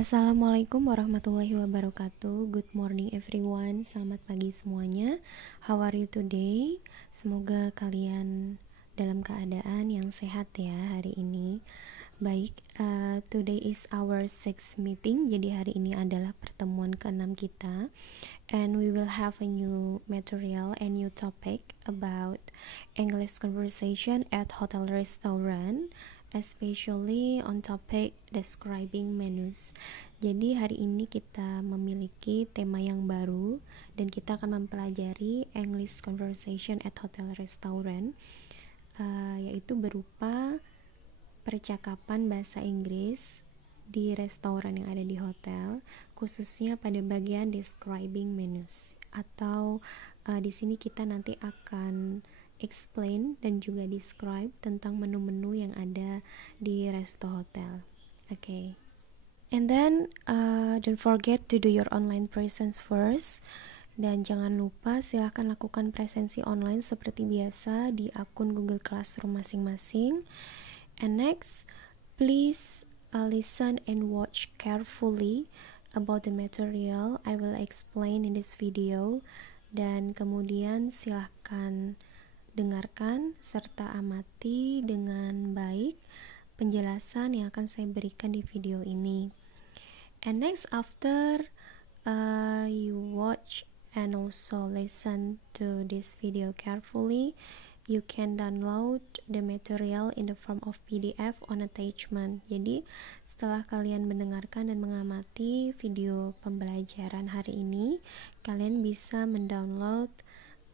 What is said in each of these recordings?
Assalamualaikum warahmatullahi wabarakatuh. Good morning everyone. Selamat pagi semuanya. How are you today? Semoga kalian dalam keadaan yang sehat ya hari ini. Baik, today is our sixth meeting. Jadi hari ini adalah pertemuan ke-6 kita. And we will have a new material and new topic about English conversation at hotel restaurant, especially on topic describing menus. Jadi hari ini kita memiliki tema yang baru dan kita akan mempelajari English conversation at hotel restaurant, yaitu berupa percakapan bahasa Inggris di restoran yang ada di hotel, khususnya pada bagian describing menus. Atau di sini kita nanti akan explain dan juga describe tentang menu-menu yang ada di resto hotel. Okay. And then don't forget to do your online presence first. Dan jangan lupa silahkan lakukan presensi online seperti biasa di akun Google Classroom masing-masing. And next, please listen and watch carefully about the material I will explain in this video. Dan kemudian silahkan dengarkan serta amati dengan baik penjelasan yang akan saya berikan di video ini. And next, after you watch and also listen to this video carefully, you can download the material in the form of PDF on attachment. Jadi setelah kalian mendengarkan dan mengamati video pembelajaran hari ini, kalian bisa mendownload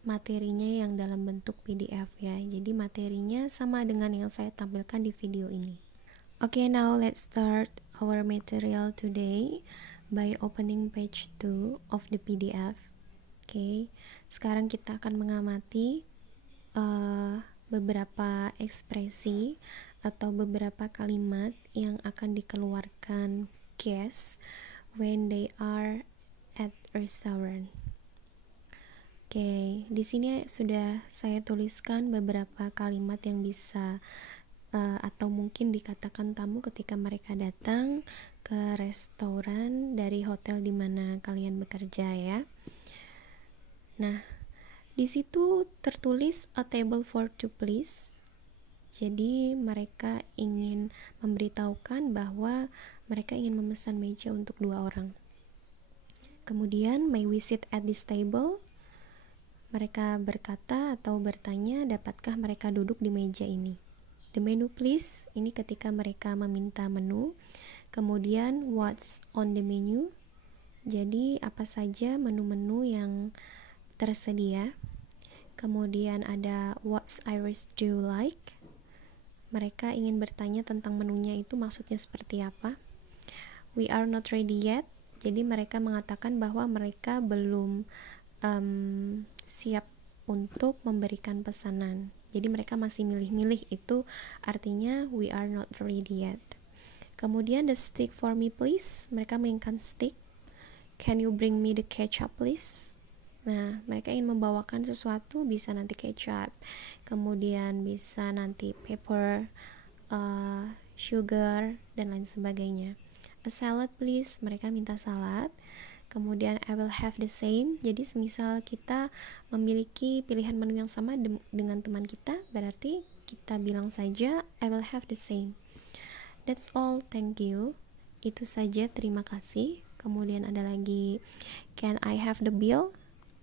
materinya yang dalam bentuk PDF ya. Jadi materinya sama dengan yang saya tampilkan di video ini. Okay, now let's start our material today by opening page 2 of the PDF. Okay, sekarang kita akan mengamati beberapa ekspresi atau beberapa kalimat yang akan dikeluarkan guests when they are at restaurant. Oke, di sini sudah saya tuliskan beberapa kalimat yang bisa atau mungkin dikatakan tamu ketika mereka datang ke restoran dari hotel di mana kalian bekerja ya. Nah, di situ tertulis a table for two please. Jadi mereka ingin memberitahukan bahwa mereka ingin memesan meja untuk 2 orang. Kemudian, may we sit at this table? Mereka berkata atau bertanya, dapatkah mereka duduk di meja ini? The menu please, ini ketika mereka meminta menu. Kemudian, what's on the menu? Jadi, apa saja menu-menu yang tersedia. Kemudian ada what's Irish do you like? Mereka ingin bertanya tentang menunya itu maksudnya seperti apa. We are not ready yet. Jadi mereka mengatakan bahwa mereka belum siap untuk memberikan pesanan. Jadi mereka masih milih-milih, itu artinya we are not ready yet. Kemudian the stick for me please. Mereka menginginkan stick. Can you bring me the ketchup please? Nah, mereka ingin membawakan sesuatu, bisa nanti kecap, kemudian bisa nanti pepper, sugar, dan lain sebagainya. A salad please, mereka minta salad. Kemudian I will have the same. Jadi semisal kita memiliki pilihan menu yang sama dengan teman kita, berarti kita bilang saja I will have the same. That's all, thank you. Itu saja, terima kasih. Kemudian ada lagi, can I have the bill?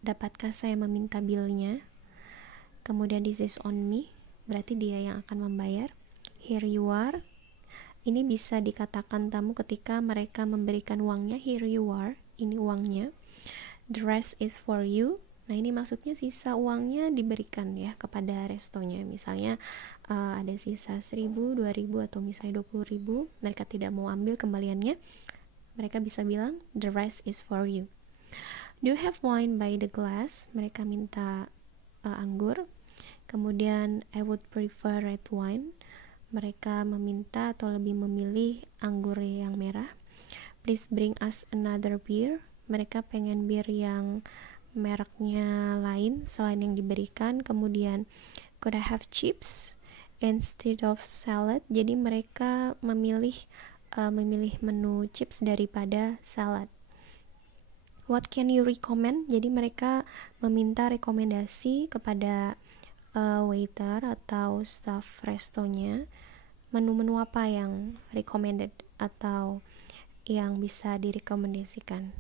Dapatkah saya meminta bilnya? Kemudian this is on me, berarti dia yang akan membayar. Here you are. Ini bisa dikatakan tamu ketika mereka memberikan uangnya. Here you are, ini uangnya. The rest is for you. Nah, ini maksudnya sisa uangnya diberikan ya kepada restonya. Misalnya ada sisa 1.000, 2.000 atau misalnya 20.000, mereka tidak mau ambil kembaliannya. Mereka bisa bilang the rest is for you. Do you have wine by the glass? Mereka minta anggur. Kemudian I would prefer red wine. Mereka meminta atau lebih memilih anggur yang merah. Please bring us another beer. Mereka pengen bir yang mereknya lain selain yang diberikan. Kemudian could I have chips instead of salad? Jadi mereka memilih memilih menu chips daripada salad. What can you recommend? Jadi mereka meminta rekomendasi kepada waiter atau staff restonya, menu-menu apa yang recommended atau yang bisa direkomendasikan.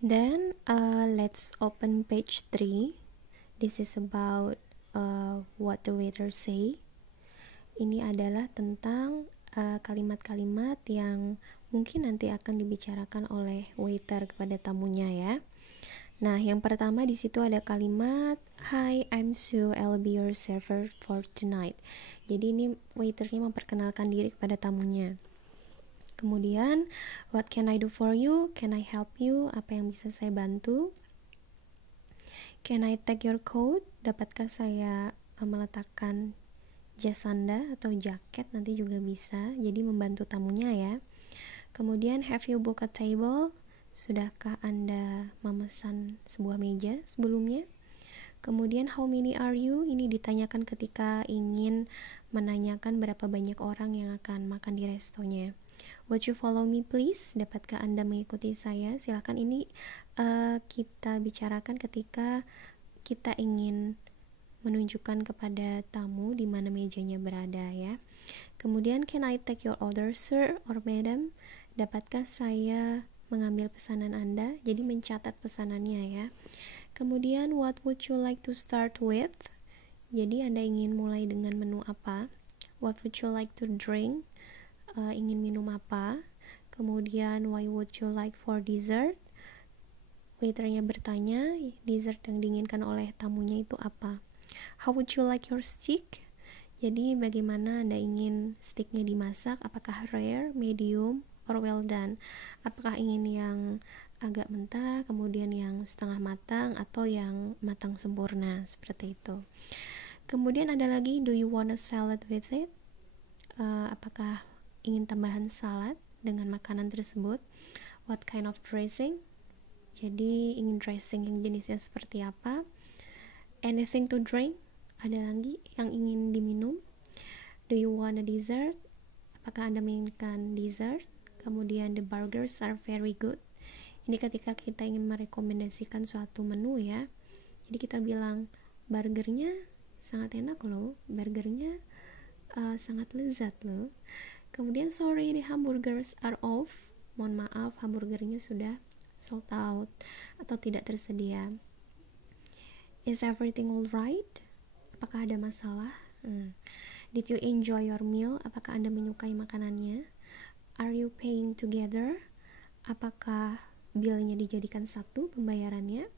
Then let's open page 3. This is about what the waiter say. Ini adalah tentang kalimat-kalimat yang mungkin nanti akan dibicarakan oleh waiter kepada tamunya ya. Nah, yang pertama di situ ada kalimat Hi, I'm Sue, I'll be your server for tonight. Jadi ini waiternya memperkenalkan diri kepada tamunya. Kemudian, what can I do for you? Can I help you? Apa yang bisa saya bantu? Can I take your coat? Dapatkah saya meletakkan jas Anda atau jaket? Nanti juga bisa. Jadi membantu tamunya ya. Kemudian, have you booked a table? Sudahkah Anda memesan sebuah meja sebelumnya? Kemudian, how many are you? Ini ditanyakan ketika ingin menanyakan berapa banyak orang yang akan makan di restonya. Would you follow me please? Dapatkah Anda mengikuti saya? Silakan, ini kita bicarakan ketika kita ingin menunjukkan kepada tamu di mana mejanya berada ya. Kemudian, can I take your order sir or madam? Dapatkah saya mengambil pesanan Anda? Jadi mencatat pesanannya ya. Kemudian, what would you like to start with? Jadi Anda ingin mulai dengan menu apa? What would you like to drink? Ingin minum apa? Kemudian, why would you like for dessert? Waiternya bertanya, dessert yang diinginkan oleh tamunya itu apa? How would you like your steak? Jadi bagaimana Anda ingin steaknya dimasak? Apakah rare, medium, or well done? Apakah ingin yang agak mentah, kemudian yang setengah matang, atau yang matang sempurna? Seperti itu. Kemudian ada lagi, do you want a salad with it? Apakah ingin tambahan salad dengan makanan tersebut? What kind of dressing? Jadi ingin dressing yang jenisnya seperti apa? Anything to drink? Ada lagi yang ingin diminum? Do you want a dessert? Apakah Anda menginginkan dessert? Kemudian the burgers are very good. Ini ketika kita ingin merekomendasikan suatu menu ya. Jadi kita bilang burgernya sangat enak loh, burgernya sangat lezat loh. Kemudian sorry, the hamburgers are off. Mohon maaf, hamburgernya sudah sold out atau tidak tersedia. Is everything alright? Apakah ada masalah? Did you enjoy your meal? Apakah Anda menyukai makanannya? Are you paying together? Apakah bilnya dijadikan satu pembayarannya?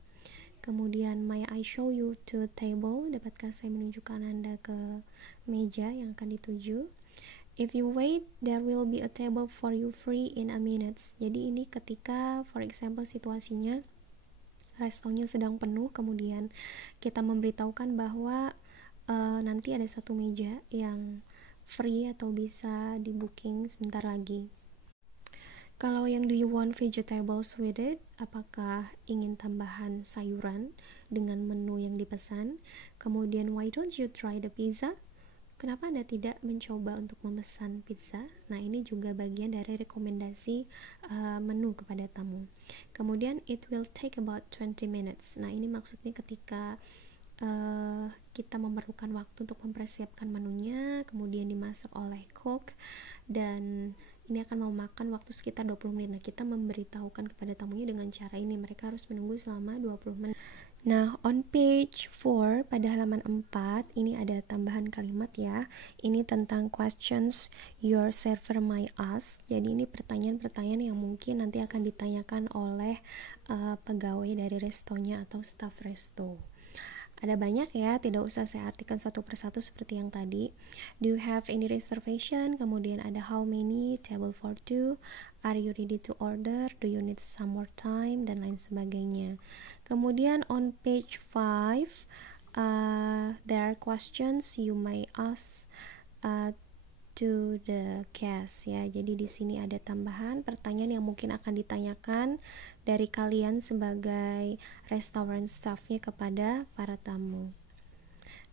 Kemudian, may I show you to table? Dapatkah saya menunjukkan Anda ke meja yang akan dituju? If you wait, there will be a table for you free in a minute. Jadi ini ketika, for example, situasinya restonya sedang penuh, kemudian kita memberitahukan bahwa nanti ada satu meja yang free atau bisa di booking sebentar lagi. Kalau yang do you want vegetables with it? Apakah ingin tambahan sayuran dengan menu yang dipesan? Kemudian, why don't you try the pizza? Kenapa Anda tidak mencoba untuk memesan pizza? Nah, ini juga bagian dari rekomendasi menu kepada tamu. Kemudian, it will take about 20 minutes. Nah, ini maksudnya ketika kita memerlukan waktu untuk mempersiapkan menunya, kemudian dimasak oleh cook, dan ini akan memakan waktu sekitar 20 menit. Nah, kita memberitahukan kepada tamunya dengan cara ini, mereka harus menunggu selama 20 menit. Nah, on page 4 pada halaman 4 ini ada tambahan kalimat ya. Ini tentang questions your server may ask. Jadi ini pertanyaan-pertanyaan yang mungkin nanti akan ditanyakan oleh pegawai dari restonya atau staff resto. Ada banyak ya, tidak usah saya artikan satu persatu seperti yang tadi. Do you have any reservation? Kemudian ada how many, table for two, are you ready to order, do you need some more time, dan lain sebagainya. Kemudian on page 5, there are questions you may ask to the guest ya. Jadi di sini ada tambahan pertanyaan yang mungkin akan ditanyakan dari kalian sebagai restaurant staffnya kepada para tamu.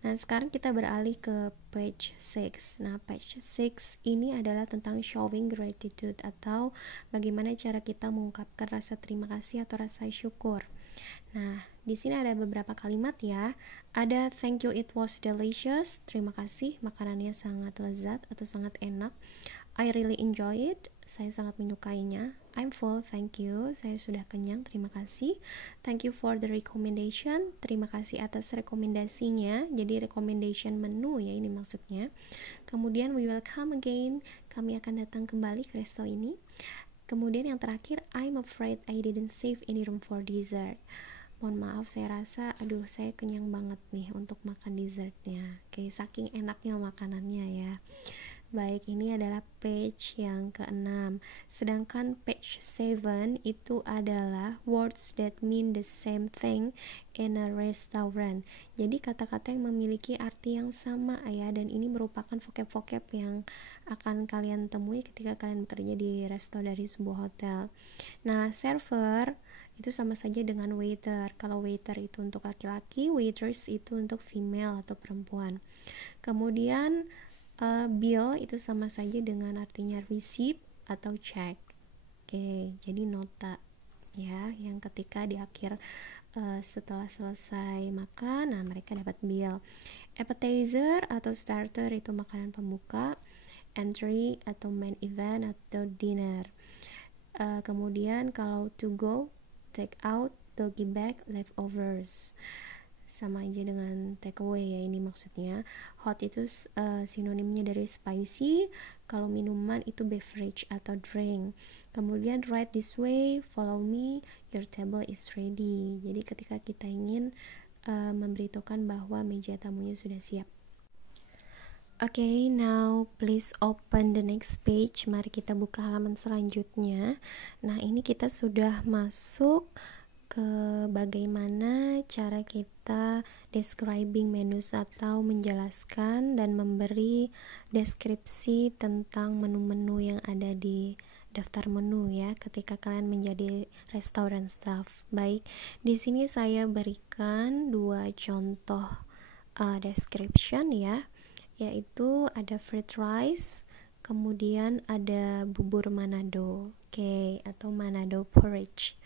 Nah, sekarang kita beralih ke page 6. Nah, page 6 ini adalah tentang showing gratitude atau bagaimana cara kita mengungkapkan rasa terima kasih atau rasa syukur. Nah, di sini ada beberapa kalimat ya. Ada thank you, it was delicious. Terima kasih, makanannya sangat lezat atau sangat enak. I really enjoy it. Saya sangat menyukainya. I'm full, thank you. Saya sudah kenyang, terima kasih. Thank you for the recommendation. Terima kasih atas rekomendasinya. Jadi recommendation menu ya ini maksudnya. Kemudian we will come again. Kami akan datang kembali ke resto ini. Kemudian yang terakhir, I'm afraid I didn't save any room for dessert. Mohon maaf, saya rasa saya kenyang banget nih untuk makan dessertnya. Oke, saking enaknya makanannya ya. Baik, ini adalah page yang ke-6. Sedangkan page 7 itu adalah words that mean the same thing in a restaurant. Jadi kata-kata yang memiliki arti yang sama ya, dan ini merupakan vocab-vocab yang akan kalian temui ketika kalian bekerja di resto dari sebuah hotel. Nah, server itu sama saja dengan waiter. Kalau waiter itu untuk laki-laki, waitress itu untuk female atau perempuan. Kemudian bill itu sama saja dengan artinya receipt atau check. Oke, jadi nota ya, yang ketika di akhir setelah selesai makan, nah mereka dapat bill. Appetizer atau starter itu makanan pembuka. Entry atau main event atau dinner. Kemudian kalau to go, take out, doggy bag, leftovers. Sama aja dengan take away ya ini maksudnya. Hot itu sinonimnya dari spicy. Kalau minuman itu beverage atau drink. Kemudian right this way, follow me, your table is ready. Jadi ketika kita ingin memberitahukan bahwa meja tamunya sudah siap. Okay, now please open the next page. Mari kita buka halaman selanjutnya. Nah, ini kita sudah masuk ke bagaimana cara kita describing menus atau menjelaskan dan memberi deskripsi tentang menu-menu yang ada di daftar menu ya ketika kalian menjadi restoran staff. Baik, di sini saya berikan 2 contoh description ya, yaitu ada fried rice, kemudian ada bubur Manado, atau Manado porridge.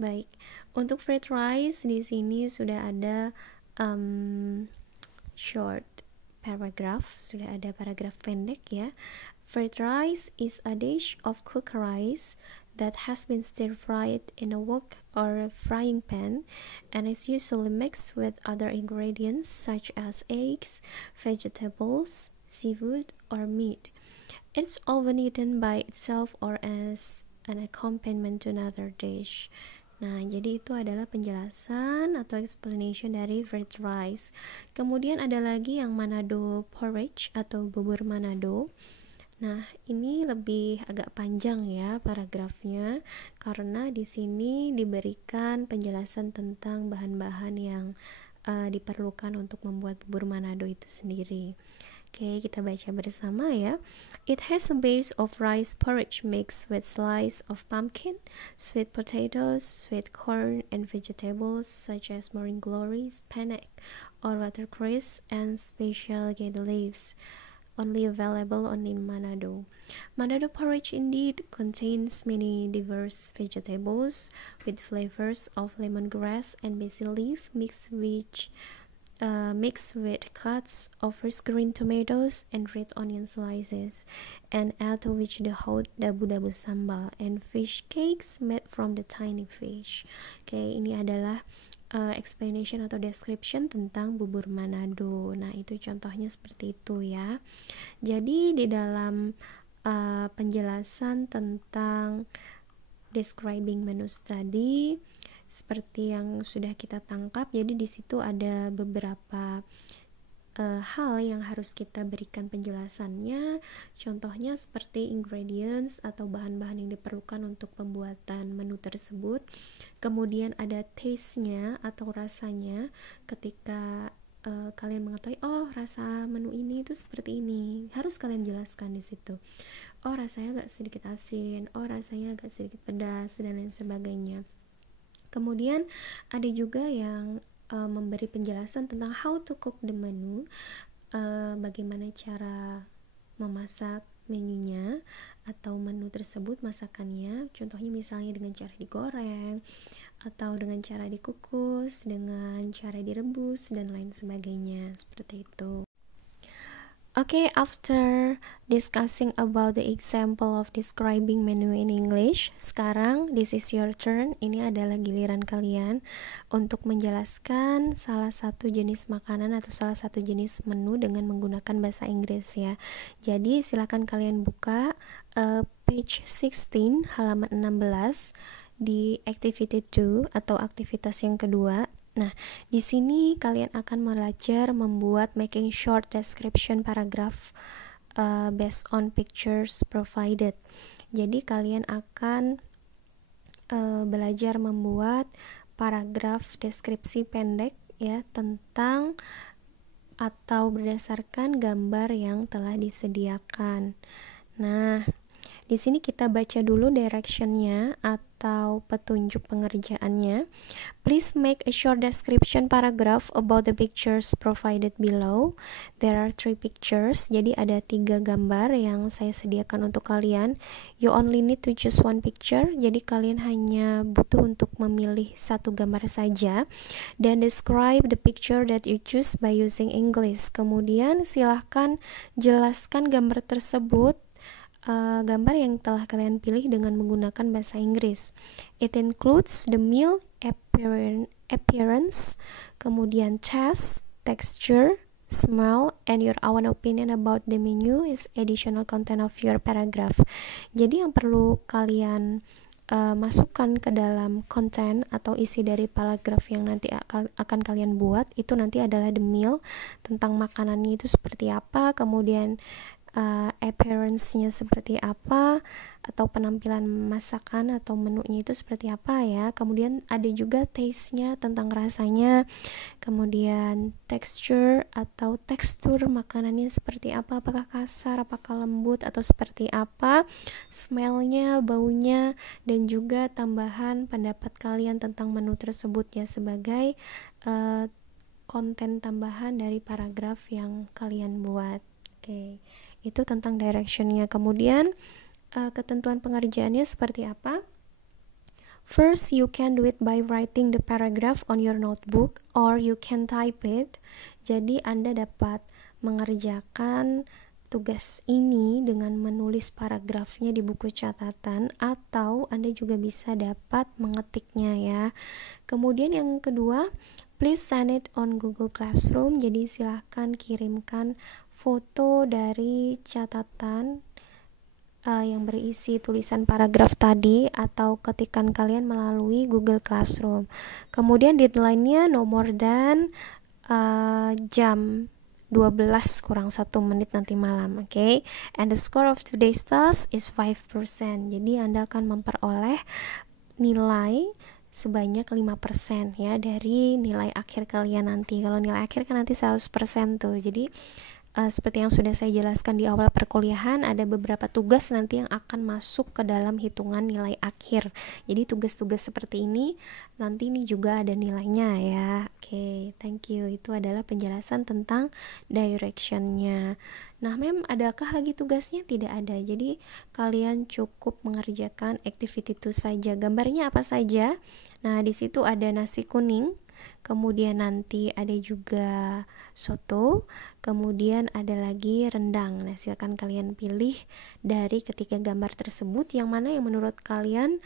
Baik, untuk fried rice di sini sudah ada short paragraph, sudah ada paragraf pendek ya. Fried rice is a dish of cooked rice that has been stir-fried in a wok or a frying pan and is usually mixed with other ingredients such as eggs, vegetables, seafood, or meat. It's often eaten by itself or as an accompaniment to another dish. Nah, jadi itu adalah penjelasan atau explanation dari fried rice. Kemudian ada lagi yang Manado porridge atau bubur Manado. Nah, ini lebih agak panjang ya paragrafnya karena di sini diberikan penjelasan tentang bahan-bahan yang diperlukan untuk membuat bubur Manado itu sendiri. Oke, kita baca bersama ya. It has a base of rice porridge mixed with slice of pumpkin, sweet potatoes, sweet corn, and vegetables such as morning glories, panic, or watercress, and special gate leaves. Only available in Manado. Manado porridge indeed contains many diverse vegetables with flavors of lemongrass and basil leaf mixed with cuts of fresh green tomatoes and red onion slices, and add to which the hot dabu-dabu sambal and fish cakes made from the tiny fish. Ini adalah explanation atau description tentang bubur Manado. Nah, itu contohnya seperti itu ya. Jadi di dalam penjelasan tentang describing menus tadi, seperti yang sudah kita tangkap, jadi di situ ada beberapa hal yang harus kita berikan penjelasannya. Contohnya seperti ingredients atau bahan-bahan yang diperlukan untuk pembuatan menu tersebut. Kemudian ada taste-nya atau rasanya ketika kalian mengetahui rasa menu ini itu seperti ini, harus kalian jelaskan di situ. Rasanya agak sedikit asin, rasanya agak sedikit pedas dan lain sebagainya. Kemudian ada juga yang memberi penjelasan tentang how to cook the menu, bagaimana cara memasak menunya atau menu tersebut, masakannya. Contohnya misalnya dengan cara digoreng atau dengan cara dikukus, dengan cara direbus dan lain sebagainya, seperti itu. Okay, after discussing about the example of describing menu in English, sekarang this is your turn. Ini adalah giliran kalian untuk menjelaskan salah satu jenis makanan atau salah satu jenis menu dengan menggunakan bahasa Inggris ya. Jadi silakan kalian buka page 16 halaman 16 di activity 2 atau aktivitas yang kedua. Nah, di sini kalian akan belajar membuat making short description paragraph based on pictures provided. Jadi kalian akan belajar membuat paragraf deskripsi pendek ya tentang atau berdasarkan gambar yang telah disediakan. Nah, di sini kita baca dulu direction-nya atau petunjuk pengerjaannya. Please make a short description paragraph about the pictures provided below. There are 3 pictures, jadi ada 3 gambar yang saya sediakan untuk kalian. You only need to choose 1 picture, jadi kalian hanya butuh untuk memilih 1 gambar saja. Then describe the picture that you choose by using English. Kemudian silahkan jelaskan gambar tersebut, gambar yang telah kalian pilih dengan menggunakan bahasa Inggris. It includes the meal appearance, kemudian taste, texture, smell, and your own opinion about the menu is additional content of your paragraph. Jadi yang perlu kalian masukkan ke dalam konten atau isi dari paragraf yang nanti akan kalian buat, itu nanti adalah the meal, tentang makanannya itu seperti apa, kemudian appearance-nya seperti apa, atau penampilan masakan atau menunya itu seperti apa ya. Kemudian ada juga taste-nya, tentang rasanya. Kemudian texture atau tekstur makanannya seperti apa, apakah kasar, apakah lembut, atau seperti apa. Smell-nya, baunya, dan juga tambahan pendapat kalian tentang menu tersebut ya, sebagai konten tambahan dari paragraf yang kalian buat. Oke. Itu tentang direction-nya. Kemudian ketentuan pengerjaannya seperti apa? First, you can do it by writing the paragraph on your notebook or you can type it. Jadi Anda dapat mengerjakan tugas ini dengan menulis paragrafnya di buku catatan, atau Anda juga bisa dapat mengetiknya ya. Kemudian yang kedua, please send it on Google Classroom. Jadi silahkan kirimkan foto dari catatan yang berisi tulisan paragraf tadi atau ketikan kalian melalui Google Classroom. Kemudian deadline-nya no more than jam 12 kurang 1 menit nanti malam, okay? And the score of today's task is 5%. Jadi Anda akan memperoleh nilai sebanyak 5% ya dari nilai akhir kalian nanti. Kalau nilai akhir kan nanti 100% tuh. Jadi seperti yang sudah saya jelaskan di awal perkuliahan, ada beberapa tugas nanti yang akan masuk ke dalam hitungan nilai akhir. Jadi tugas-tugas seperti ini nanti ini juga ada nilainya ya. Oke, thank you. Itu adalah penjelasan tentang direction-nya. Nah, adakah lagi tugasnya? Tidak ada. Jadi kalian cukup mengerjakan activity itu saja. Gambarnya apa saja? Nah, di situ ada nasi kuning. Kemudian nanti ada juga soto, kemudian ada lagi rendang. Nah, silakan kalian pilih dari ketiga gambar tersebut yang mana yang menurut kalian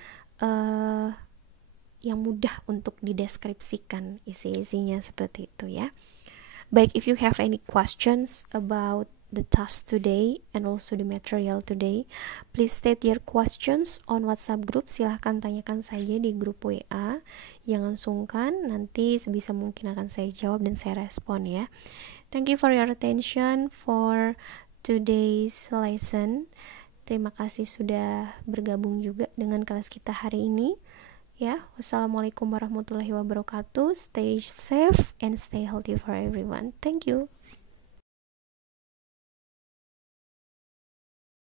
yang mudah untuk dideskripsikan isi-isinya, seperti itu ya. Baik, if you have any questions about the task today and also the material today, please state your questions on WhatsApp group. Silahkan tanyakan saja di grup WA, jangan sungkan, nanti sebisa mungkin akan saya jawab dan saya respon ya. Thank you for your attention for today's lesson. Terima kasih sudah bergabung juga dengan kelas kita hari ini ya. Wassalamualaikum warahmatullahi wabarakatuh. Stay safe and stay healthy for everyone. Thank you.